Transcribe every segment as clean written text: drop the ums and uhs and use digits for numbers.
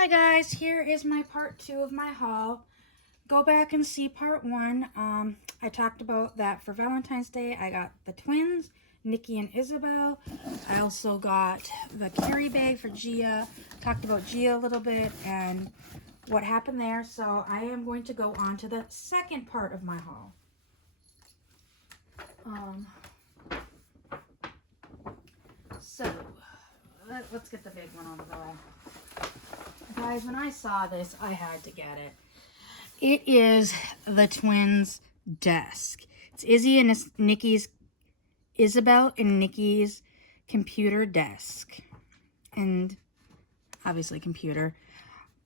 Hi guys, here is my part 2 of my haul. Go back and see part 1. I talked about that for Valentine's Day. I got the twins, Nicki and Isabel. I also got the carry bag for Gia. Talked about Gia a little bit and what happened there. So I am going to go on to the second part of my haul. Let's get the big one on the go. Guys, when I saw this, I had to get it. It is the twins' desk. It's Isabel and Nicki's computer desk. And obviously computer.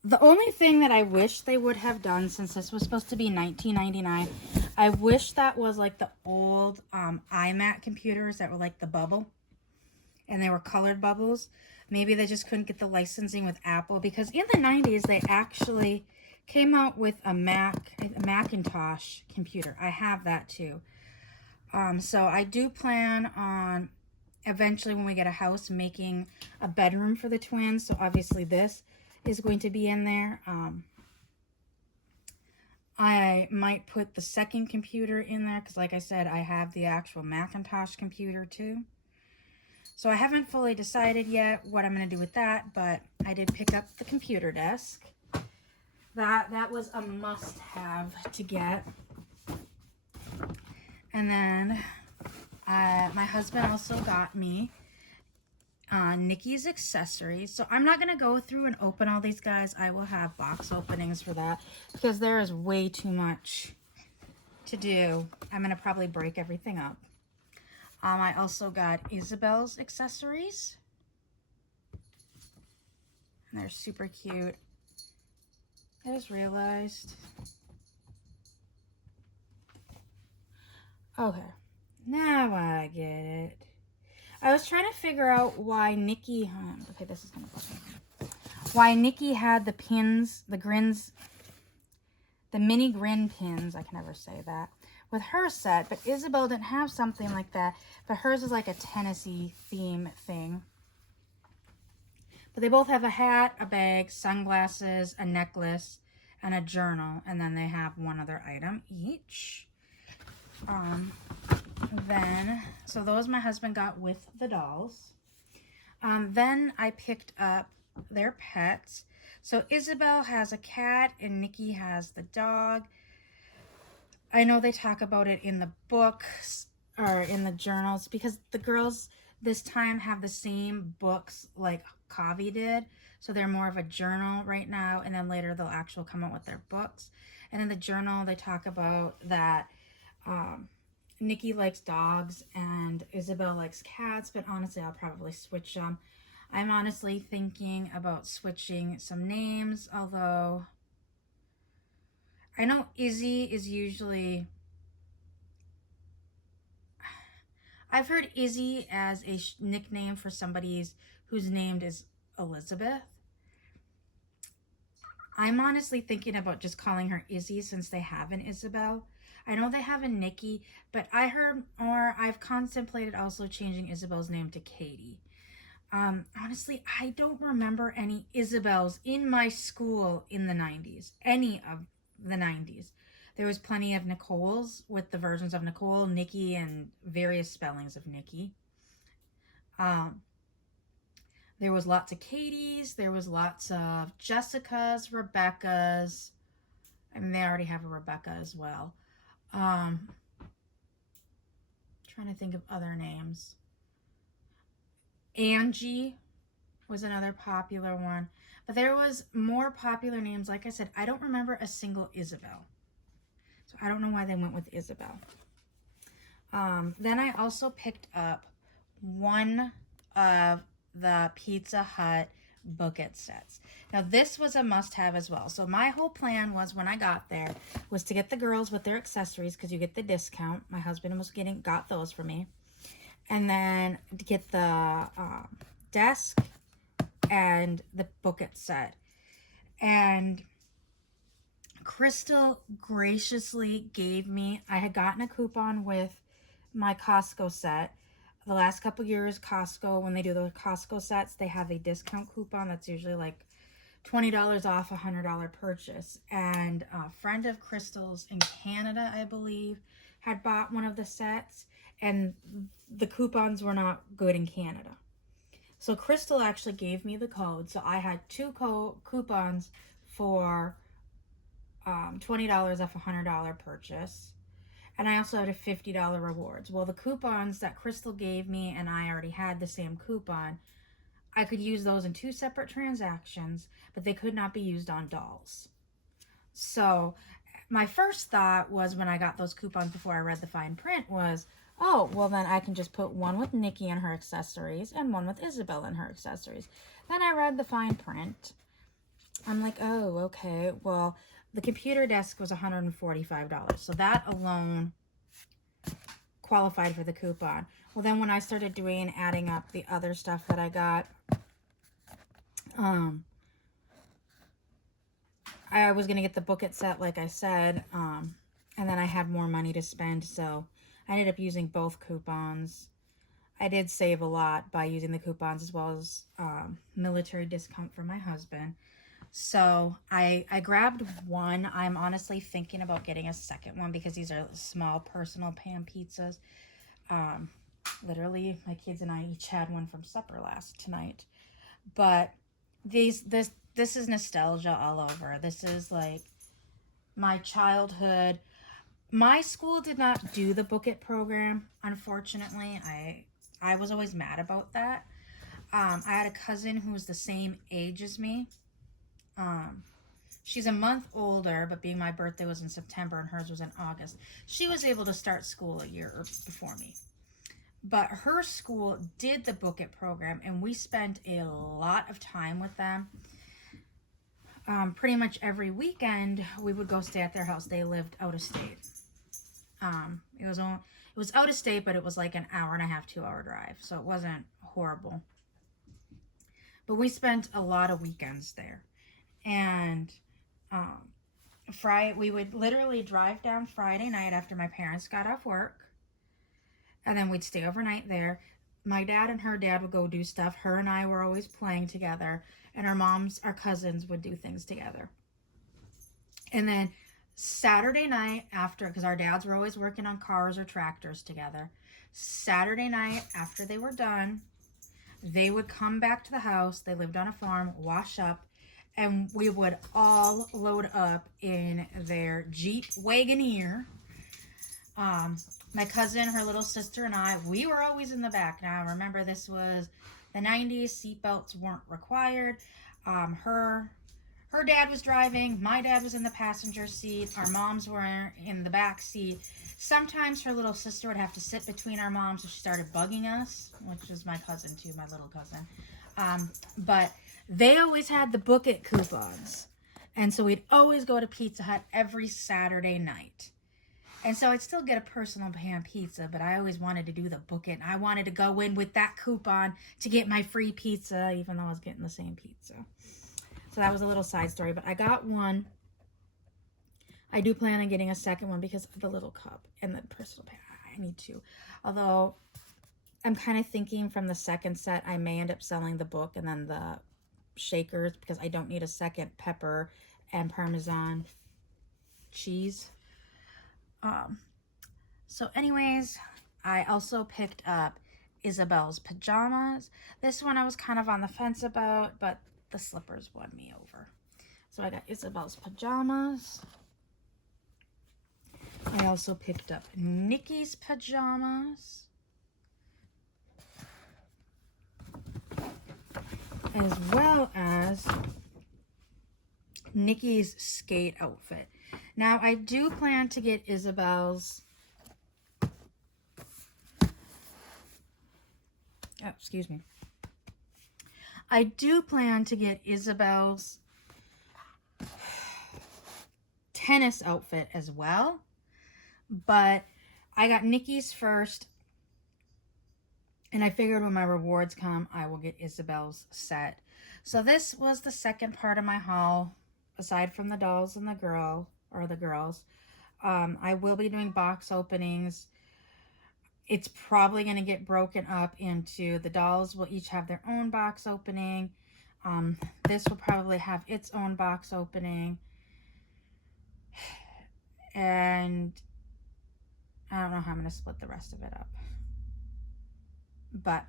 The only thing that I wish they would have done, since this was supposed to be $19.99, I wish that was like the old iMac computers that were like the bubble. And they were colored bubbles. Maybe they just couldn't get the licensing with Apple, because in the 90s they actually came out with a Macintosh computer. I have that too. So I do plan on eventually, when we get a house, making a bedroom for the twins. So obviously this is going to be in there. I might put the second computer in there because, like I said, I have the actual Macintosh computer too. So I haven't fully decided yet what I'm going to do with that, but I did pick up the computer desk. That was a must-have to get. And then my husband also got me Nicki's accessories. So I'm not going to go through and open all these, guys. I will have box openings for that because there is way too much to do. I'm going to probably break everything up. I also got Isabel's accessories. And they're super cute. I just realized. Okay, now I get it. I was trying to figure out why Nicki, okay, this is gonna go. Why Nicki had the pins, the grins, the mini grin pins, I can never say that, with her set, but Isabel didn't have something like that, but hers is like a Tennessee theme thing. But they both have a hat, a bag, sunglasses, a necklace, and a journal, and then they have one other item each. So those my husband got with the dolls. Then I picked up their pets. So Isabel has a cat and Nicki has the dog. I know they talk about it in the books or in the journals because the girls this time have the same books like Kavi did. So they're more of a journal right now, and then later they'll actually come out with their books. And in the journal, they talk about that Nicki likes dogs and Isabel likes cats, but honestly, I'll probably switch them. I'm honestly thinking about switching some names, although I know Izzy is usually... I've heard Izzy as a nickname for somebody whose name is Elizabeth. I'm honestly thinking about just calling her Izzy since they have an Isabel. I know they have a Nicki, but I heard, or I've contemplated also changing Isabel's name to Katie. Honestly, I don't remember any Isabels in my school in the 90s. Any of the 90s. There was plenty of Nicoles with the versions of Nicole, Nicki, and various spellings of Nicki. There was lots of Katies. There was lots of Jessicas, Rebeccas. I mean, they already have a Rebecca as well. Trying to think of other names. Angie was another popular one. But there was more popular names. Like I said, I don't remember a single Isabel. So I don't know why they went with Isabel. Then I also picked up one of the Pizza Hut bucket sets. Now this was a must-have as well. So my whole plan was, when I got there, was to get the girls with their accessories because you get the discount. My husband got those for me. And then to get the desk and the bucket set. And Crystal graciously gave me, I had gotten a coupon with my Costco set. The last couple years, Costco, when they do the Costco sets, they have a discount coupon that's usually like $20 off a $100 purchase. And a friend of Crystal's in Canada, I believe, had bought one of the sets, and the coupons were not good in Canada. So Crystal actually gave me the code. So I had two coupons for $20 off a $100 purchase. And I also had a $50 rewards. Well, the coupons that Crystal gave me, and I already had the same coupon, I could use those in 2 separate transactions, but they could not be used on dolls. So my first thought was, when I got those coupons before I read the fine print, was, oh, well then I can just put one with Nicki and her accessories and one with Isabel and her accessories. Then I read the fine print. I'm like, oh, okay. Well, the computer desk was $145. So that alone qualified for the coupon. Well, then when I started adding up the other stuff that I got, I was going to get the book it set, like I said, and then I had more money to spend, so I ended up using both coupons. I did save a lot by using the coupons, as well as military discount for my husband. So I grabbed one. I'm honestly thinking about getting a second one because these are small personal pan pizzas. Literally, my kids and I each had one from supper last night. But this is nostalgia all over. This is like my childhood. My school did not do the Book It program, unfortunately. I was always mad about that. I had a cousin who was the same age as me. She's a month older, but being my birthday was in September and hers was in August, she was able to start school a year before me. But her school did the Book It program, and we spent a lot of time with them. Pretty much every weekend, we would go stay at their house. They lived out of state. It was out of state, but it was like an hour and a half, 2-hour drive, so it wasn't horrible. But we spent a lot of weekends there. And we would literally drive down Friday night after my parents got off work, and then we'd stay overnight there. My dad and her dad would go do stuff. Her and I were always playing together, and our cousins would do things together. And then Saturday night after, because our dads were always working on cars or tractors together, Saturday night after they were done, they would come back to the house. They lived on a farm, wash up, and we would all load up in their Jeep Wagoneer. My cousin, her little sister, and I, we were always in the back. Now, remember, this was the 90s. Seatbelts weren't required. Her dad was driving. My dad was in the passenger seat. Our moms were in the back seat. Sometimes her little sister would have to sit between our moms, so she started bugging us, which is my cousin, too, my little cousin. But they always had the Book It coupons. And so we'd always go to Pizza Hut every Saturday night. And so I'd still get a personal pan pizza, but I always wanted to do the Book It. I wanted to go in with that coupon to get my free pizza, even though I was getting the same pizza. So that was a little side story, but I got one. I do plan on getting a second one because of the little cup and the personal pan. I need to. Although I'm kind of thinking from the second set, I may end up selling the book and then the shakers, because I don't need a second pepper and Parmesan cheese. So anyways, I also picked up Isabel's pajamas. This one I was kind of on the fence about, but the slippers won me over. So I got Isabel's pajamas. I also picked up Nicki's pajamas, as well as Nicki's skate outfit. Now, I do plan to get Isabel's, excuse me. I do plan to get Isabel's tennis outfit as well, but I got Nicki's first, and I figured when my rewards come, I will get Isabel's set. So this was the second part of my haul, aside from the dolls and the girls. I will be doing box openings. It's probably going to get broken up into, the dolls will each have their own box opening. This will probably have its own box opening. And I don't know how I'm going to split the rest of it up. But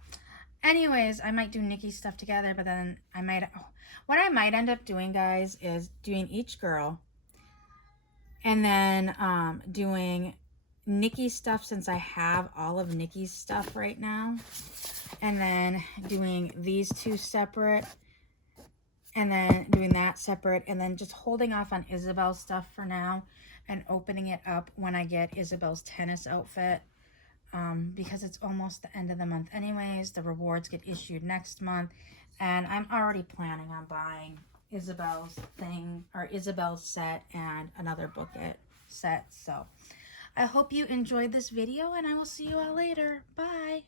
anyways, I might do Nicki's stuff together, but then I might... what I might end up doing, guys, is doing each girl. And then doing Nicki's stuff, since I have all of Nicki's stuff right now. And then doing these two separate. And then doing that separate. And then just holding off on Isabel's stuff for now. And opening it up when I get Isabel's tennis outfit. Because it's almost the end of the month anyways. The rewards get issued next month. And I'm already planning on buying Isabel's thing, or Isabel's set, and another book set. So I hope you enjoyed this video, and I will see you all later. Bye.